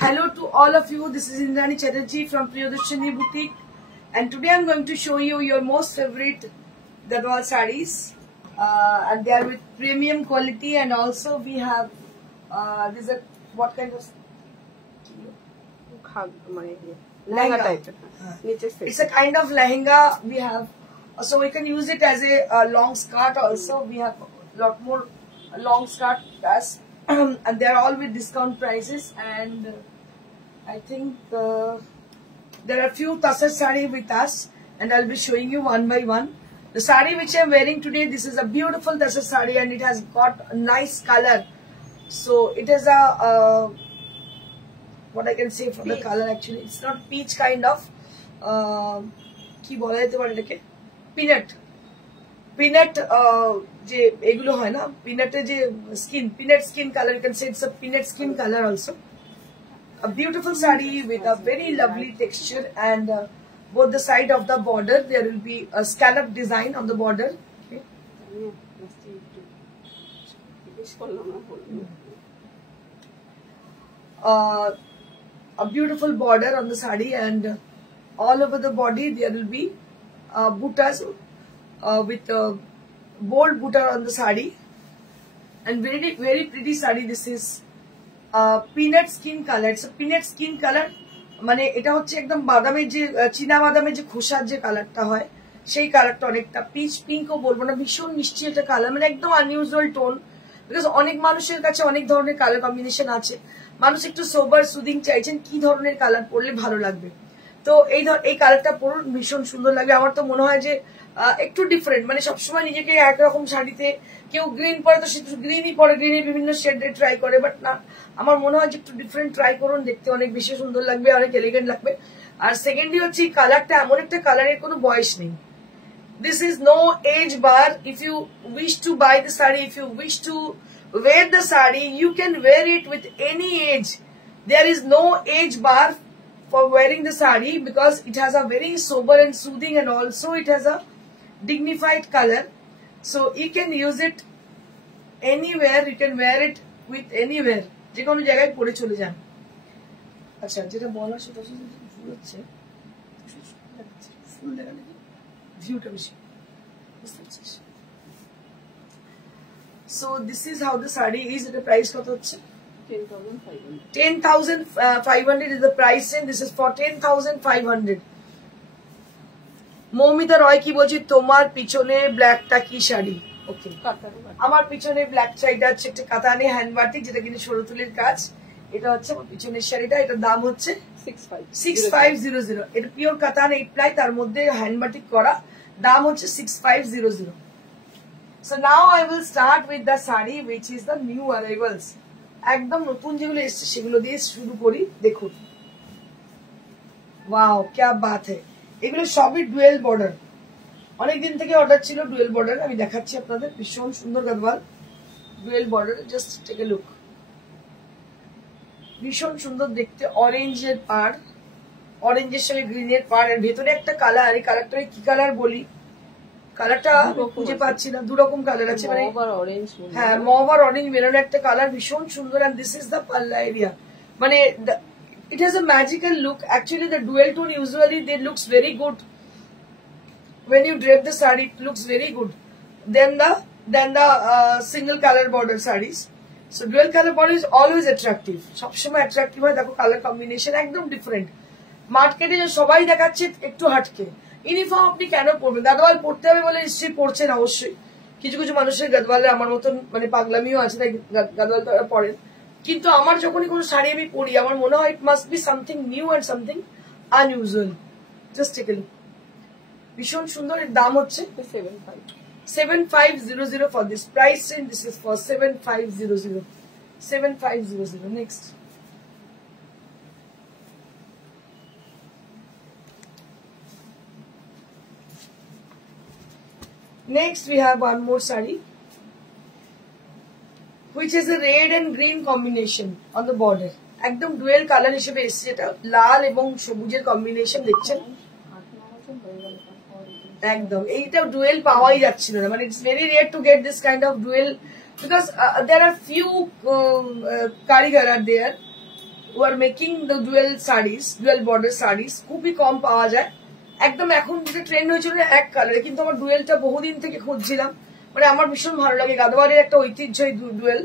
Hello to all of you. This is Indrani Chatterjee from Priyadarshini Boutique, and today I'm going to show you your most favorite Gadwal sarees, and they are with premium quality. And also we have these are what kind of lehenga type. It's a kind of lehenga we have, so we can use it as a long skirt. Also we have a lot more long skirt as and they are all with discount prices. And I think there are few Tasar sari with us, and I'll be showing you one by one. The sari which I'm wearing today, this is a beautiful Tasar sari, and it has got a nice color. So it is a what I can say from the color, actually it's not peach, kind of peanut যে এগুলো হয় না, পিনাটের যে peanut skin color, you can say it's a peanut skin color also. A beautiful sari with a very lovely texture, and both the side of the border there will be a scallop design on the border. Okay. A beautiful border on the sari, and all over the body there will be buttas with bold butta on the sari, and very pretty sari. This is peanut skin color. It's a peanut skin color, মানে এটা হচ্ছে একদম বাদামের যে চীনা বাদামের যে খোসার যে কালারটা হয় সেই কালারটা, অনেকটা পিচ পিঙ্কও বলবো না, ভীষণ মিষ্টি একটা কালার, মানে একদম আনইউজুয়াল টোন। বিকজ অনেক মানুষের কাছে অনেক ধরনের কালার কম্বিনেশন আছে, মানুষ একটু সোবার সুদিং চাইছেন কি ধরনের কালার পরলে ভালো লাগবে, তো এই কালারটা পরুন, ভীষণ সুন্দর লাগবে। আমার তো মনে হয় যে একটু ডিফারেন্ট, মানে সবসময় নিজেকে একরকম শাড়িতে, কেউ গ্রিন পরে তো সে গ্রিনই পরে, গ্রিনের বিভিন্ন শেডে ট্রাই করে, বাট না, আমার মনে হয় যে একটু ডিফারেন্ট ট্রাই করুন, দেখতে অনেক বেশি সুন্দর লাগবে, অনেক এলিগেন্ট লাগবে। আর সেকেন্ডলি হচ্ছে এই কালারটা এমন একটা কালারের কোনো বয়স নেই। This is no age bar. If you wish to buy the sari, if you wish to wear the sari, you can wear it with any age. There is no age bar for wearing the sari, because it has a very sober and soothing, and also it has a dignified color, so you can use it anywhere, you can wear it with anywhere, যে কোনো জায়গায় পরে চলে যান। আচ্ছা, যেটা বলা সেটা ফুল হচ্ছে, ফুল দেখালে ভিউটা বেশি বুঝতে পারছিস। So this is how the sari is. The price কত হচ্ছে? 10,500 is the price, and this is for 10,500. মৌমিতা রয় কি বলছি, তোমার পিছনে ব্ল্যাকটা কি শাড়ি? ওকে, আমার পিছনে ব্ল্যাক শাড়িটা হচ্ছে একটা কাতানে হ্যান্ড বাটিক, যেটা কিন্তু সরুতুলির কাজ। এটা হচ্ছে আমার পিছনের শাড়িটা, এটার দাম হচ্ছে 6500। এটা পিওর কাতান 8 প্লাই, তার মধ্যে হ্যান্ড বাটিক করা, দাম হচ্ছে 6500। So now I will start with the sari which is the new arrivals, একদম নতুন যেগুলো এসেছে সেগুলো দিয়ে শুরু করি। দেখুন, ওয়াও क्या बात है, এগুলো সবই ডুয়েল বর্ডার, অনেকদিন থেকে অর্ডার ছিল ডুয়েল বর্ডার, আমি দেখাচ্ছি আপনাদের, ভীষণ সুন্দর Gadwal dual border, just take a look, ভীষণ সুন্দর দেখতে, অরেঞ্জের পাড়, অরেঞ্জের সঙ্গে গ্রিনের পাড়, আর ভেতরে একটা কালার, এই কালারটাকে কি কালার বলি, কালারটা খুঁজে পাচ্ছি না, দুরকম কালার আছে, মানে হ্যাঁ মভ আর অরেঞ্জ মেরন একটা কালার, ভীষণ সুন্দর। and this is the palla area, মানে it has a magical look. Actually the dual tone usually they looks very good when you drape the sari, it looks very good than the single color border sarees. So dual color border is always attractive, সব সময় attractive হয়। দেখো colour combination একদম ডিফারেন্ট, মার্কেটে সবাই দেখাচ্ছে একটু হাটকে। ইউনিফর্ম আপনি কেন পরবেন, গাদওয়াল পড়তে হবে বলে নিশ্চয়ই পড়ছেন, অবশ্যই কিছু কিছু মানুষের গাদওয়ালে আমার মতন মানে পাগলামিও আছে, তাই গাদওয়াল তারা পড়েন, কিন্তু আমার যখনই কোনো শাড়ি আমি পরি, আমার মনে হয় it must be something new and something unusual. Just take a look, ভীষণ সুন্দর। এর দাম হচ্ছে 7500 for this price range. This is for 7500. 7500. Next. Next we have one more saree, which is a red and green combination on the border. একদম dual colour হিসেবে এসেছে, এটা লাল এবং সবুজের কম্বিনেশন দেখছেন একদম। এইটা ডুয়েল পাওয়াই যাচ্ছিল না, মানে it's very rare to get this kind of dual, because there are few কারিগর আর দেয়ার who are making the dual sarees, dual border sarees, খুবই কম পাওয়া যায়। একদম এখন যেটা ট্রেন্ড হয়েছিল এক কালারে, কিন্তু আমার ডুয়েলটা বহুদিন থেকে খুঁজছিলাম, মানে আমার ভীষণ ভালো লাগে। গাদোয়ালের একটা ঐতিহ্য এই ডুয়েল,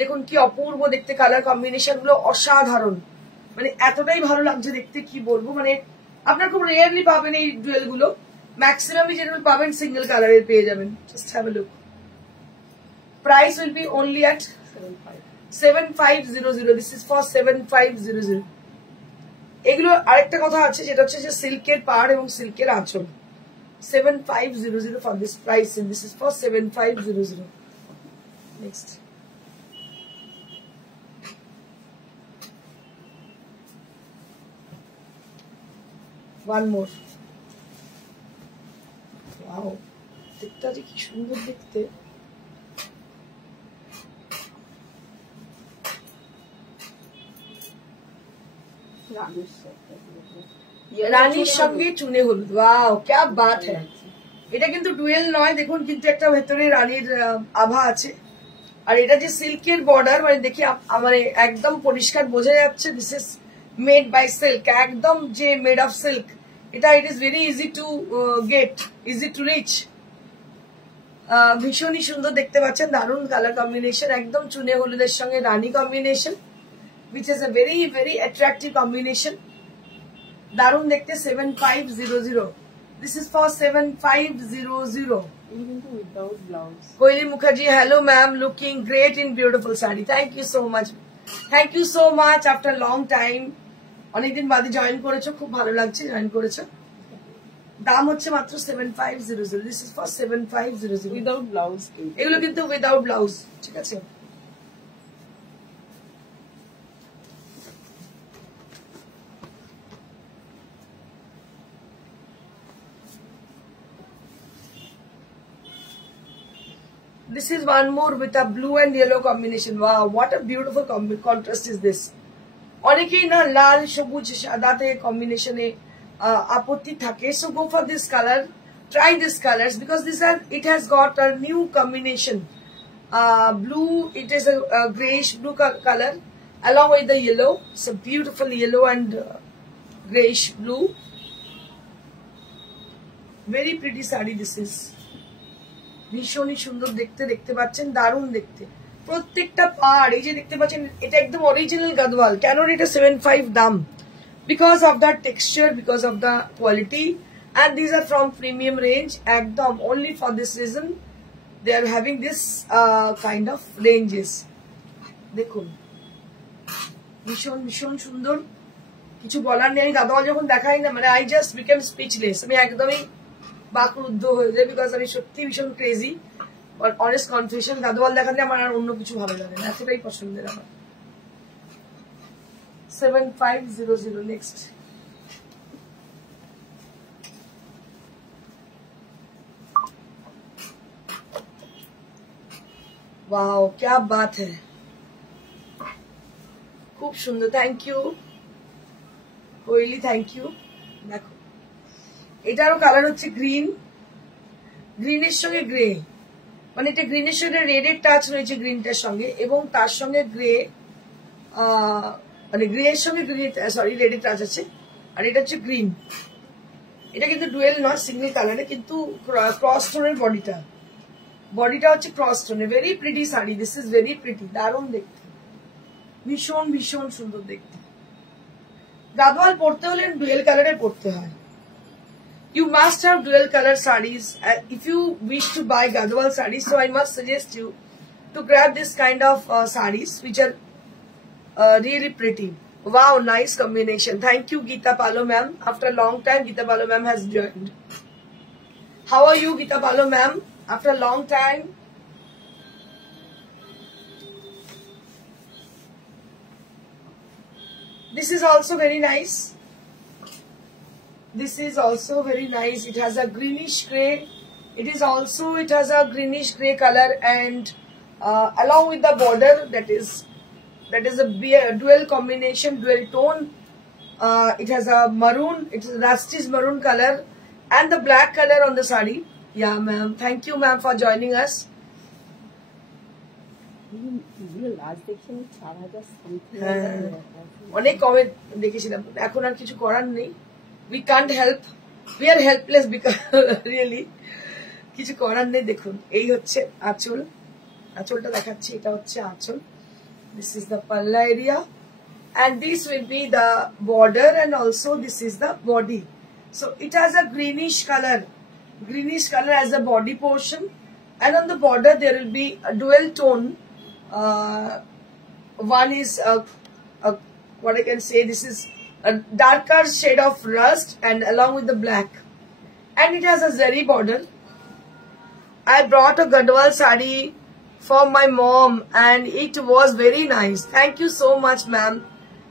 দেখুন কি অপূর্ব দেখতে, কালার কম্বিনেশন গুলো অসাধারণ, মানে এতটাই ভালো লাগছে দেখতে কি বলবো। মানে আপনার খুব রেয়ারলি পাবেন এই ডুয়েল গুলো, ম্যাক্সিমামই যেগুলো পাবেন সিঙ্গেল কালারের পেয়ে যাবেন। Just have a look. Price will be only at 7500. This is for 7500. এগুলো আরেকটা কথা আছে, যেটা হচ্ছে যে সিল্কের পাড় এবং সিল্কের আঁচল। 7500 for this price, and this is for 7500. Next. One more. Wow, দেখতে যে কি সুন্দর দেখতে। রানীর সঙ্গে চুনে হলুদ, ওয়াও ক্যা বাত হ্যায়। এটা কিন্তু ডুয়েল নয়, দেখুন কিন্তু একটা ভেতরে রানীর আভা আছে। আর এটা যে সিল্কের বর্ডার, মানে দেখি মানে একদম পরিষ্কার বোঝা যাচ্ছে this is made by silk, একদম যে মেড অফ সিল্ক। এটা it is very easy to get, easy to reach. ভীষণই সুন্দর দেখতে পাচ্ছেন, দারুণ কালার কম্বিনেশন, একদম চুনে হলুদের সঙ্গে রানী combination, which is a very very attractive combination. দারুণ দেখতে। 7500. This is for 7500. Without blouse. Koili Mukherjee, hello ma'am, looking great in beautiful saree. Thank you so much. Thank you so much. After long time, অনেকদিন বাদে জয়েন করেছো, খুব ভালো লাগছে জয়েন করেছো। দাম হচ্ছে মাত্র 7500. This is for 7500. Without blouse. এগুলো কিন্তু উইদাউট ব্লাউজ, ঠিক আছে। This is one more with a blue and yellow combination. Wow, what a beautiful contrast is this. অনেকেই না লাল সবুজ সাদাতে কম্বিনেশনে আপত্তি থাকে, so go for this color, try this colors, because these are, it has got a new combination. Blue, it is a grayish blue color along with the yellow. It's a beautiful yellow and grayish blue. Very pretty saree this is. ভীষণই সুন্দর দেখতে, দেখতে পাচ্ছেন দারুণ দেখতে। প্রত্যেকটা পাড় এই যে দেখতে পাচ্ছেন, এটা একদম অরিজিনাল গাদওয়াল। কেন এটা 75 দাম? Because of the texture, because of the quality, and these are from premium range. একদম only for this reason they are having this kind of ranges. দেখুন ভীষণ ভীষণ সুন্দর, কিছু বলার নেই। গাদওয়াল যখন দেখাই না, মানে I just became speechless. আমি একদমই বাকরুদ্ধ হয়ে যায়, বিকজ আমি সত্যি ভীষণ ক্রেজি। অনেস্ট কনফেশন, গাদওয়াল দেখালে আমার আর অন্য কিছু ভালো লাগে না, এতটাই পছন্দের আমার। 7500. নেক্সট। ওয়াও ক্যা বাত হ্যায়, খুব সুন্দর। Thank you Koyeli, thank you. দেখো এটারও কালার হচ্ছে গ্রিন, গ্রিনের সঙ্গে গ্রে, মানে এটা গ্রিনের সঙ্গে রেডের টাচ রয়েছে গ্রিনটার সঙ্গে, এবং তার সঙ্গে গ্রে, মানে গ্রে এর সঙ্গে গ্রিন, সরি রেডের টাচ আছে। আর এটা হচ্ছে গ্রিন। এটা কিন্তু ডুয়েল নয়, সিঙ্গেল কালারে, কিন্তু ক্রস টোনের বডিটা হচ্ছে ক্রস টোনে। Very pretty sari, this is very pretty, দারুণ দেখতে, ভীষণ ভীষণ সুন্দর দেখতে। গাদওয়াল পড়তে হলে ডুয়েল কালারের পড়তে হয়। You must have dual color sarees. If you wish to buy Gadwal sarees, so I must suggest you to grab this kind of sarees, which are really pretty. Wow, nice combination. Thank you, Geeta Palo ma'am. After a long time, Geeta Palo ma'am has joined. How are you, Geeta Palo ma'am? after a long time. This is also very nice. This is also very nice. It has a greenish gray. It has a greenish gray color, and along with the border, that is a dual combination, dual tone. It has a maroon. It is rusty maroon color and the black color on the sari. Yeah, ma'am. Thank you, ma'am, for joining us. অনেক কমেন্ট দেখেছিলাম, এখন আর কিছু করার নেই। We can't help. We are helpless because really কিছু করার নেই। দেখুন, এই হচ্ছে আঁচল। আঁচলটা দেখাচ্ছি, এটা হচ্ছে আঁচল। This is the palla area, and this will be the border, and also this is the body. So it has a greenish color as the body portion, and on the border there will be a dual tone. One is what I can say, this is a darker shade of rust and along with the black, and it has a zari border. I brought a Gadwal sari for my mom and it was very nice. Thank you so much, ma'am.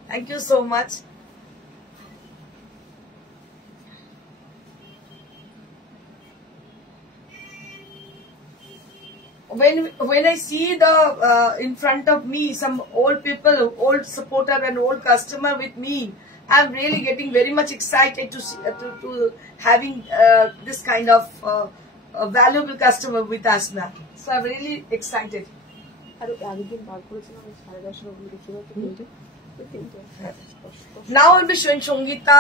Thank you so much. When I see the in front of me some old people, old supporter and old customer with me, I'm really getting very much excited to see, to having this kind of valuable customer with us now. So I'm really excited. Now I'll be showing Shongita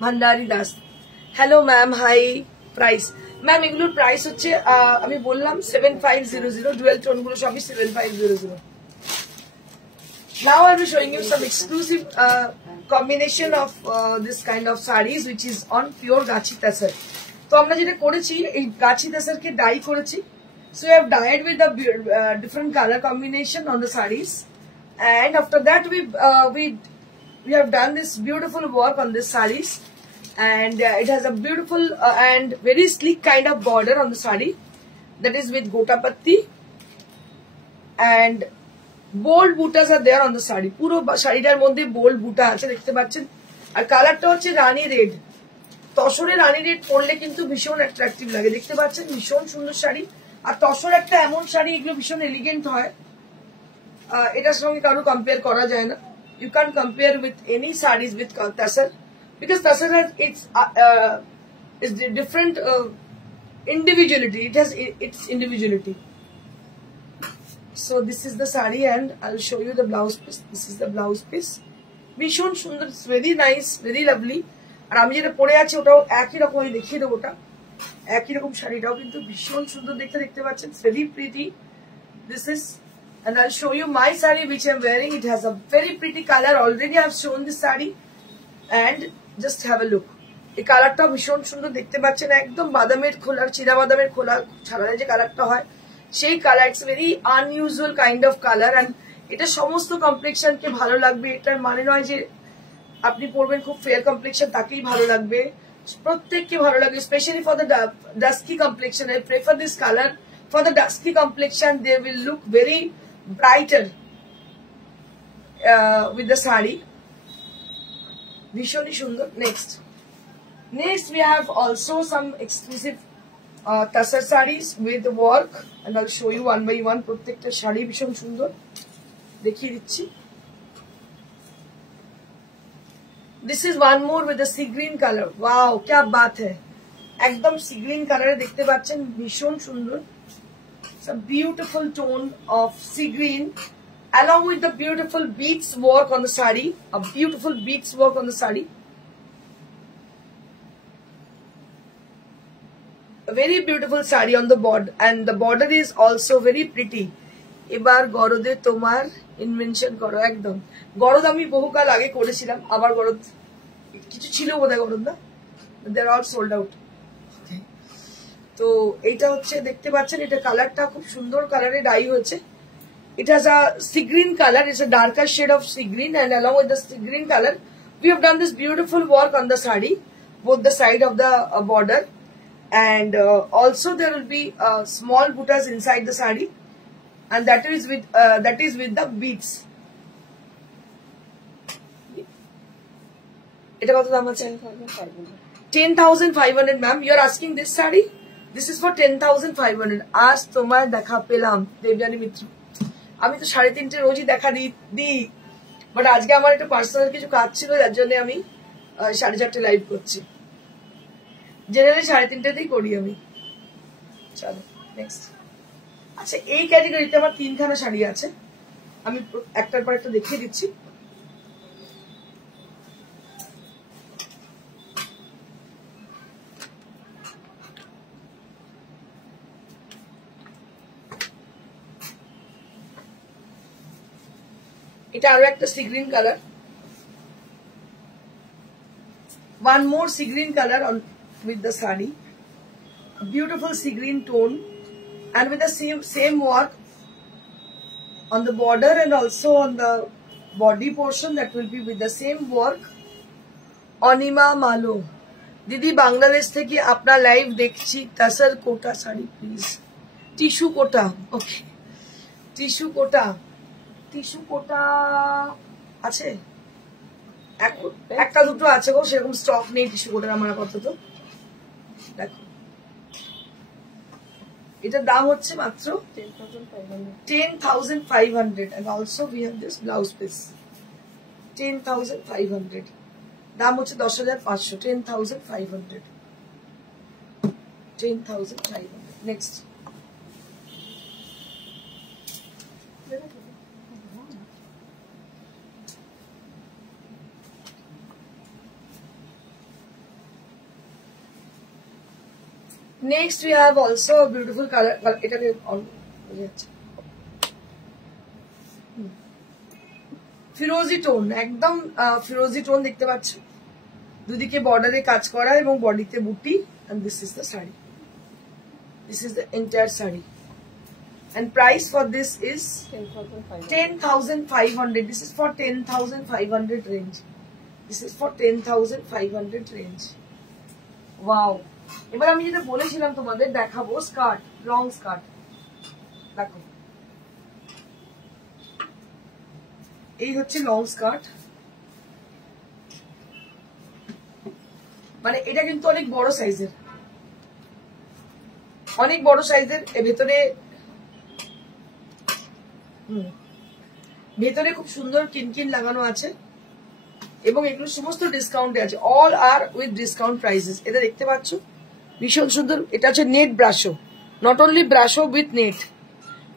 Bhandari Das. Hello ma'am, hi. Price ma'am, এগুলোর প্রাইস হচ্ছে আমি বললাম 7500, dual tone গুলো সবই 7500. Now I'll be showing you some exclusive combination of this kind of sarees which is on pure gachi tasar. তো আমরা যেটা করেছি, এই গাছি তাসারকে ডাই করেছি. So we have dyed with the different color combination on the sarees, and after that we have done this beautiful work on this sarees, and it has a beautiful and very sleek kind of border on the sari, that is with gota patti, and bold butas are there on the sari. পুরো শাড়িটার মধ্যে bold বুটা আছে, দেখতে পাচ্ছেন। আর কালারটা হচ্ছে রানী রেড। তসরে রানী রেড পরলে কিন্তু ভীষণ অ্যাট্রাকটিভ লাগে, দেখতে পাচ্ছেন, ভীষণ সুন্দর শাড়ি। আর তসর একটা এমন শাড়ি, এগুলো ভীষণ এলিগেন্ট হয়, এটার সঙ্গে কারো কম্পেয়ার করা যায় না। You can't compare with any sarees with tasar, because tasar has its different individuality. It has its individuality. So this is the sari, and I'll show you the blouse piece. This is the blouse piece. ভীষণ সুন্দর, it's very nice, very lovely. আর আমি যেটা পরে আছি ওটাও একই রকম, আমি দেখিয়ে দেবো, ওটা একই রকম শাড়িটাও কিন্তু ভীষণ সুন্দর দেখতে, দেখতে পাচ্ছেন, very pretty. This is, and I'll show you my sari which I'm wearing. It has a very pretty color. Already I've shown this sari, and just have a look. এই কালারটা ভীষণ সুন্দর দেখতে পাচ্ছেন, একদম বাদামের খোলা, চিরা বাদামের খোলা ছাড়ালে যে কালারটা হয় সেই colour. It's very unusual kind of colour, and এটা সমস্ত কমপ্লেক্সনকে ভালো লাগবে। এটার মানে নয় যে আপনি পরবেন খুব ফেয়ার কমপ্লেক্সন তাকেই ভালো লাগবে, প্রত্যেককে ভালো লাগবে, specially for the dusky complexion. I prefer this colour for the dusky complexion. They will look very brighter with the sari, ভীষণই সুন্দর। Next we have also some exclusive tasar sarees with work, and I'll show you one by one. প্রত্যেকটা শাড়ি ভীষণ সুন্দর, দেখিয়ে দিচ্ছি। This is one more with the sea green color. Wow, क्या बात है, একদম sea green কালারে দেখতে পাচ্ছেন, ভীষণ সুন্দর। It's a beautiful tone of sea green along with the beautiful beads work on the sari, a beautiful beads work on the sari. A very beautiful sari on the border, and the border is also very pretty. এবার গরদে তোমার ইনভেনশন করো, একদম গরদ আমি বহুকাল আগে করেছিলাম, আবার গরদ কিছু ছিল বোধহয়, গরদ না, দে আর অল সোল্ড আউট। তো এইটা হচ্ছে দেখতে পাচ্ছেন, এটা কালারটা খুব সুন্দর কালারে ডাই হয়েছে। It has a sea green color. It's a darker shade of sea green, and along with the sea green color, we have done this beautiful work on the sari, both the side of the border, and also there will be small buttas inside the sari, and that is with the beads. Eta koto dam ache? 10,500 ma'am. You are asking this sari? This is for 10,500. আজ তোমায় দেখা পেলাম দেবযানী মিত্র। আমি তো 3:30 রোজই দেখা দিই, বাট আজকে আমার একটু পার্সোনাল কিছু কাজ ছিল, যার জন্য আমি 4:30 লাইভ করছি। জেনারেলি 3:30তেই করি আমি। চলো নেক্সট। আচ্ছা, এই ক্যাটাগরিতে আমার 3খানা শাড়ি আছে, আমি একটার পর একটা দেখিয়ে দিচ্ছি। এটা আরো একটা sea green colour, one more sea green color on with the sari, a beautiful sea green tone, and with the same work on the border and also on the body portion, that will be with the same work. Anima Malo দিদি, বাংলাদেশ থেকে আপনার live দেখছি। Tussar kota sari please, tissue kota. Okay, tissue kota আছে, একটা দুটো আছে গো, সেরকম স্টক নেই টিস্যু কোটার আমার আপাতত। দেখো, এটার দাম হচ্ছে মাত্র 10,500, and also we have this blouse piece 10,500, দাম হচ্ছে 10,500, 10,500। Next. Next we have also a beautiful color. এটাকে ফিরোজি টোন, একদম ফিরোজি টোন দেখতে পাচ্ছ, দুদিকে বর্ডারে কাজ করা এবং বডিতে বুটি, and this is the saree. This is the entire saree, and price for this is 10,500. This is for 10,500 range. This is for 10,500 range. Wow. এবার আমি যেটা বলেছিলাম তোমাদের দেখাবো, স্কার্ট, লং স্কার্ট। দেখো, এই হচ্ছে লং স্কার্ট, মানে এটা কিন্তু অনেক বড় সাইজের, অনেক বড় সাইজের। ভেতরে খুব সুন্দর কিনকিন লাগানো আছে, এবং এগুলো সমস্ত ডিসকাউন্টে আছে, all are with discount prices. এটা দেখতে পাচ্ছ, ভীষণ সুন্দর। এটা হচ্ছে net brasso, not only brasso with net.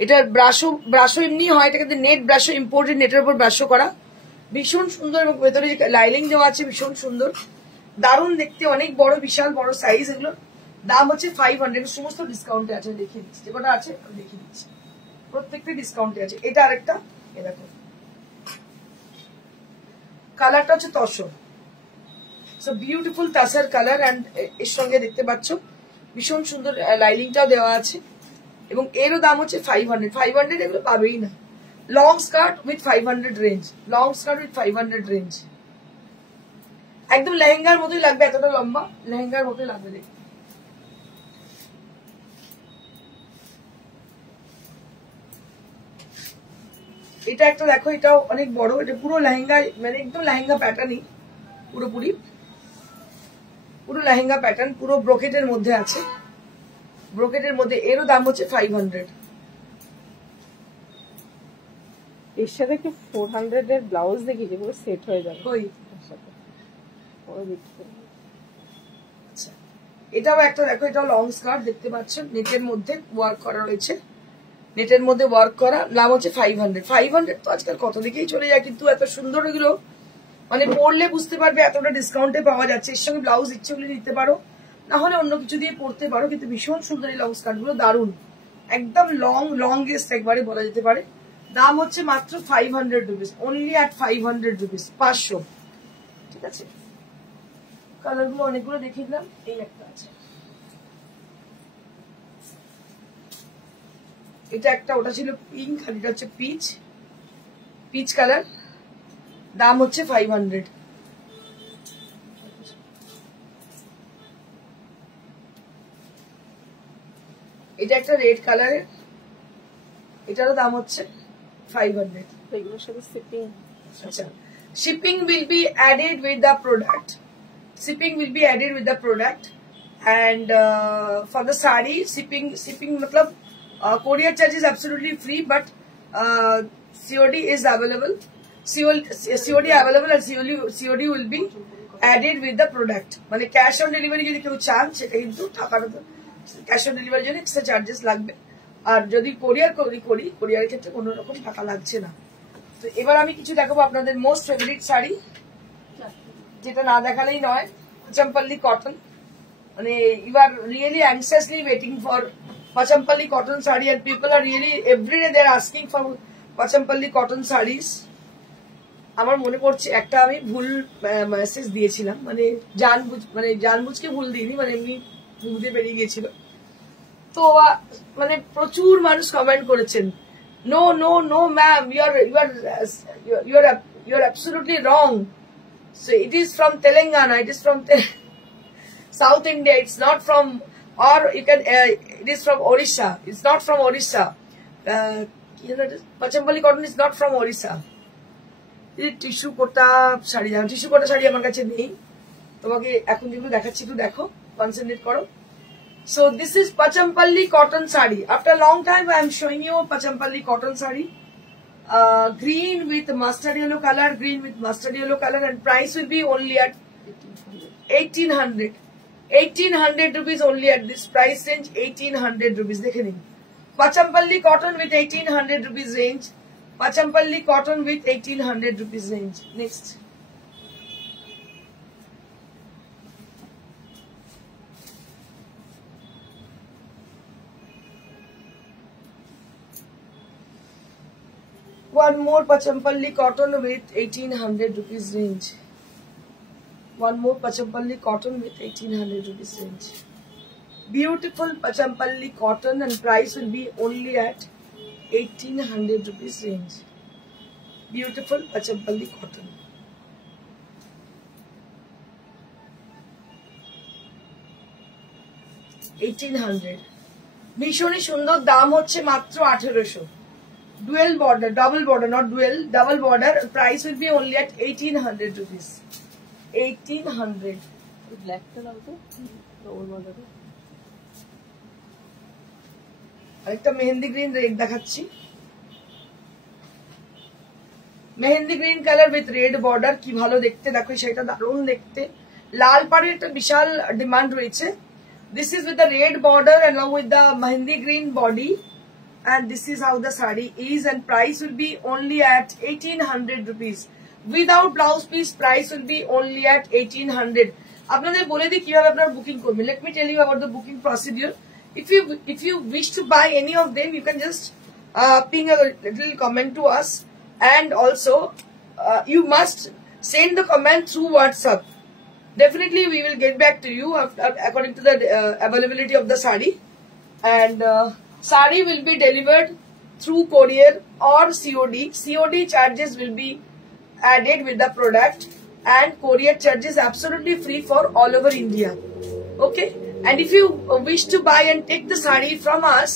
এটা ব্রাশো এমনি হয়, এটা কিন্তু নেট ব্রাশো, ইম্পোর্টেড নেটের উপর ব্রাশো করা, ভীষণ সুন্দর। এবং ভেতরে যে লাইলিং দেওয়া আছে ভীষণ সুন্দর, দারুণ দেখতে, অনেক বড়, বিশাল বড় সাইজ। এগুলো দাম হচ্ছে 500, সমস্ত ডিসকাউন্টে আছে। দেখিয়ে দিচ্ছি, যে কটা আছে আমি দেখিয়ে দিচ্ছি, প্রত্যেকটা ডিসকাউন্টে আছে। এটা আরেকটা, এ দেখো, কালারটা হচ্ছে তসর, সো বিউটিফুল তাসার কালার, অ্যান্ড এর সঙ্গে দেখতে পাচ্ছ ভীষণ সুন্দর লাইনিংটাও দেওয়া আছে, এবং এরও দাম হচ্ছে 500। 500 এগুলো পাবেই না। Long skirt with 500 range, long skirt with 500 রেঞ্জ, একদম লেহেঙ্গার মতোই লাগবে, এতটা লম্বা লেহেঙ্গার মতোই লাগবে দেখতে। এটা একটা দেখো, এটাও অনেক বড়, এটা পুরো লেহেঙ্গা, মানে একদম লেহেঙ্গা প্যাটার্নই, পুরোপুরি পুরো লেহেঙ্গা প্যাটার্ন, পুরো ব্রোকেটের মধ্যে আছে, ব্রোকেটের মধ্যে। এরও দাম হচ্ছে 500। এর সাথে কি 400 এর ব্লাউজ দেখি, যেগুলো সেট হয়ে যাবে। ওই আচ্ছা, এটাও একটা দেখো, এটাও লং স্কার্ট দেখতে পাচ্ছ, নেটের মধ্যে ওয়ার্ক করা রয়েছে, নেটের মধ্যে ওয়ার্ক করা, দাম হচ্ছে 500। 500 তো আজকাল কত দিকেই চলে যায়, কিন্তু এত সুন্দর এগুলো, মানে পরলে বুঝতে পারবে এতটা ডিসকাউন্টে পাওয়া যাচ্ছে। এর সঙ্গে ব্লাউজ ইচ্ছে হলে নিতে পারো, না হলে অন্য কিছু দিয়ে পরতে পারো, কিন্তু ভীষণ সুন্দর এই লং স্কার্ট গুলো, দারুন, একদম লংগেস্ট একবারে বলা যেতে পারে। দাম হচ্ছে মাত্র 500 রুপিস, অনলি অ্যাট 500 রুপিস, 500। ঠিক আছে, কালার গুলো অনেকগুলো দেখিয়ে দিলাম, এই একটা আছে, এটা একটা, ওটা ছিল পিঙ্ক, আর এটা হচ্ছে পিচ কালার, দাম হচ্ছে 500। এটা একটা রেড কালারের, এটারও দাম হচ্ছে 500। এগুলোর সাথে শিপিং, আচ্ছা, shipping will be added with the product. Shipping will be added with the product, and for the sari, shipping matlab courier charge is absolutely free, but COD is available. COD available, and COD will be added with the product. মানে cash on delivery যদি কেউ চান সেটা কিন্তু টাকাটা cash on ডেলিভারির জন্য extra charges লাগবে, আর যদি কোরিয়ার করি কোরিয়ারের ক্ষেত্রে কোনো রকম টাকা লাগছে না। তো এবার আমি কিছু দেখাবো আপনাদের মোস্ট ফেভারিট শাড়ি, যেটা না দেখালেই নয়, পাচামপল্লী কটন। মানে you are really anxiously waiting for Pachampalli cotton sari, and people are really every day they are asking for Pachampalli cotton saris. আমার মনে পড়ছে একটা আমি ভুল মেসেজ দিয়েছিলাম, মানে জানবুঝকে ভুল দিইনি, মানে এমনি মুখে বেরিয়ে গিয়েছিল। তো মানে প্রচুর মানুষ কমেন্ট করেছেন, no ma'am, you are absolutely wrong. So it is from Telangana, it is from South India, it's not from, or you can it is from Orissa, it's not from Orissa. Pachampalli cotton is not from Orissa. Tissue kota sari, tissue kota sari আমার কাছে নেই, তোমাকে এখন যেগুলো দেখাচ্ছি একটু দেখো, কনসেন্ট্রেট করো। So this is Pachampalli cotton sari. After a long time I am showing you Pachampalli cotton sari. Green with mustard yellow color, green with mustard yellow color, and price will be only at 1800. 1800 rupees only at this price range, 1800 rupees. Dekhe niন, Pachampalli cotton with 1800 rupees range. Pachampalli cotton with 1800 rupees range. Next. One more Pachampalli cotton with 1800 rupees range. One more Pachampalli cotton with 1800 rupees range. Beautiful Pachampalli cotton, and price will be only at 1800 rupees range. Beautiful Pachampalli cotton. $1800. ভীষণই সুন্দর, দাম হচ্ছে মাত্র 1800। Dual border, double border, not dual, double border. Price will be only at 1800 rupees. 1800. Black color also, double border. আরেকটা mehndi green red দেখাচ্ছি, mehendi green colour with red border, কি ভালো দেখতে, দেখো সেটা দারুণ দেখতে। লাল পাড়ের একটা বিশাল ডিমান্ড রয়েছে। This is with the red border along with the mehendi green body, and this is how the sari is, and price will be only at 1800 rupees. Without blouse piece, price will be only at 1800. আপনাদের বলে দিই কিভাবে আপনারা বুকিং করবেন। Let me tell you about the booking procedure. If you wish to buy any of them, you can just ping a little comment to us, and also you must send the comment through WhatsApp. Definitely we will get back to you according to the availability of the sari, and sari will be delivered through courier or COD. COD charges will be added with the product, and courier charges absolutely free for all over India. Okay, and if you wish to buy and take the sari from us,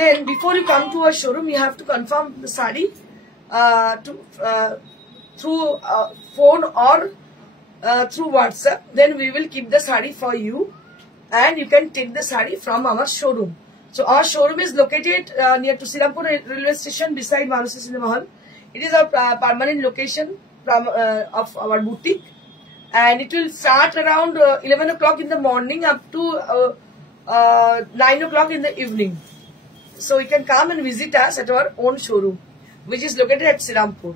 then before you come to our showroom, you have to confirm the sari through phone or through WhatsApp. Then we will keep the sari for you, and you can take the sari from our showroom. So our showroom is located near to Srirampur railway station, beside Maruti Cinema Hall. It is our permanent location from of our boutique, and it will start around 11 o'clock in the morning up to 9 o'clock in the evening. So you can come and visit us at our own showroom, which is located at Srirampur.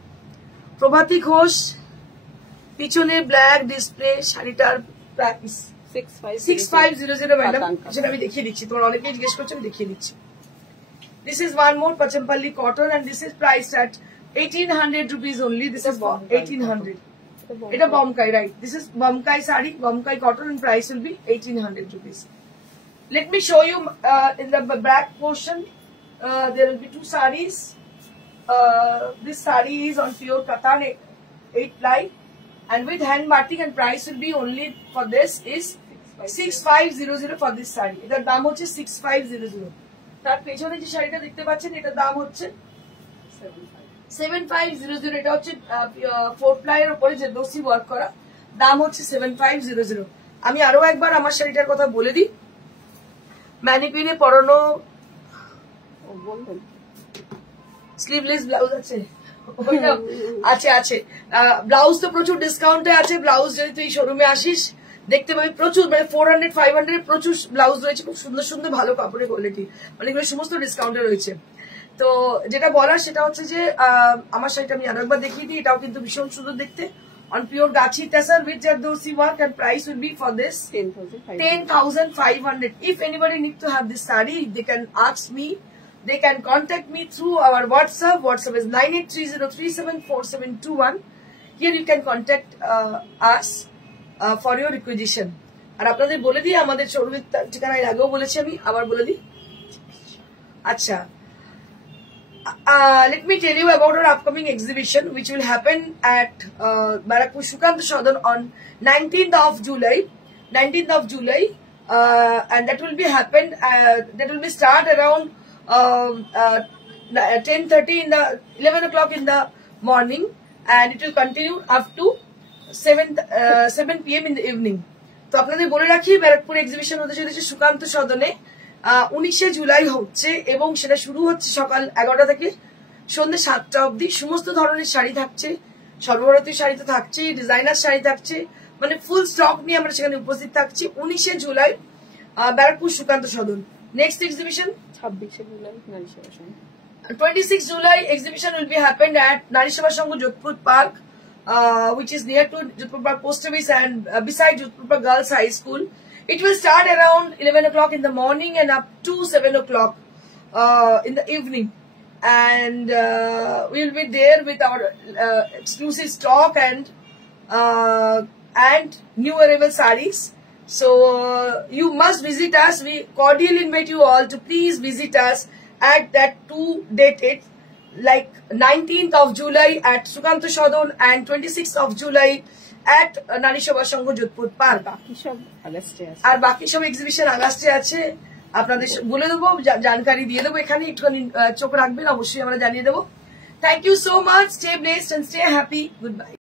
Prabhati Ghosh, পিছনে black display শাড়িটার প্রাইস 6500 ম্যাডাম, যেটা আমি দেখিয়ে দিচ্ছি, তোমরা অনেকেই জিজ্ঞেস করছো, আমি দেখিয়ে দিচ্ছি। This is one more Pachampalli cotton, and this is priced at 1800 rupees only. This is 1800. It's a Bomkai, right? This is Bomkai sari, Bomkai cotton, and price will be 1800 rupees. Let me show you in the back portion. There will be two saris. This sari is on pure Katan 8 ply, and with hand batik, and price will be only for this is 6500 for this sari. The দাম হচ্ছে 6500. তার পেছনে যে শাড়িটা দেখতে পাচ্ছেন এটার দাম হচ্ছে 7500। এটা হচ্ছে 4 ply এর উপরে জেরদৌসি ওয়ার্ক করা, দাম হচ্ছে 7500। আমি আরো একবার আমার শাড়িটার কথা বলে দিই। ম্যানিকুইনে পরানো স্লিভলেস ব্লাউজ আছে, আছে ব্লাউজ তো প্রচুর ডিসকাউন্টে আছে। ব্লাউজ যদি তুই শোরুমে আসিস দেখতে পাবি প্রচুর, মানে 400-500 প্রচুর ব্লাউজ রয়েছে, খুব সুন্দর সুন্দর ভালো কাপড়ের কোয়ালিটি, মানে এগুলো সমস্ত ডিসকাউন্টে রয়েছে। তো যেটা বলার সেটা হচ্ছে যে আমার শাড়িটা আমি আরো একবার দেখিয়ে দিই। এটাও কিন্তু ভীষণ সুন্দর দেখতে, on pure gachi tassar with Jardossi work, and price will be for this 10,500. If anybody need to have this saree, they can ask me. They can contact me through our WhatsApp. WhatsApp is 9830374721. Here you can contact us for your requisition. আর আপনাদের বলে দিই আমাদের শোরুমের ঠিকানা এর আগেও বলেছি, আমি আবার বলে দিই। আচ্ছা, let me tell you about our upcoming exhibition, which will happen at Barakpur Sukant Sadan on 19th of July. 19th of July, and that will be happened. That will be start around 10:30 in the 11 o'clock in the morning, and it will continue up to 7 p.m. in the evening. তো আপনাদের বলে রাখি, ব্যারাকপুর এক্সিবিশন হতে চলেছে সুকান্ত সদনে 19শে জুলাই হচ্ছে, এবং সেটা শুরু হচ্ছে সকাল 11টা থেকে সন্ধ্যে 7টা অবধি। সমস্ত ধরনের শাড়ি থাকছে, সর্বভারতীয় শাড়ি তো থাকছে, ডিজাইনার শাড়ি থাকছে, মানে ফুল স্টক নিয়ে আমরা সেখানে উপস্থিত থাকছি 19শে জুলাই ব্যারাকপুর সুকান্ত সদন। নেক্সট এক্সিবিশন 26শে জুলাই নারী সেবা সংঘ। 26 July exhibition will be happened at Nari Seva Sangh Jodhpur Park, which is near to Jodhpur Park Post Office and beside Jodhpur Park Girls High School. It will start around 11 o'clock in the morning and up to 7 o'clock in the evening. And we will be there with our exclusive stock and new arrival sarees. So you must visit us. We cordially invite you all to please visit us at that 2 dates, like 19th of July at Sukanta Sadon and 26th of July at Nari Seva Sangh Jodhpur Park. বাকি সব আগস্টে আছে, আর বাকি সব এক্সিবিশন আগস্টে আছে। আপনাদের বলে দেবো, জানকারি দিয়ে দেবো, এখানে একটুখানি চোখ রাখবেন, অবশ্যই আমরা জানিয়ে দেবো। Thank you so much, stay blessed and stay happy, good bye.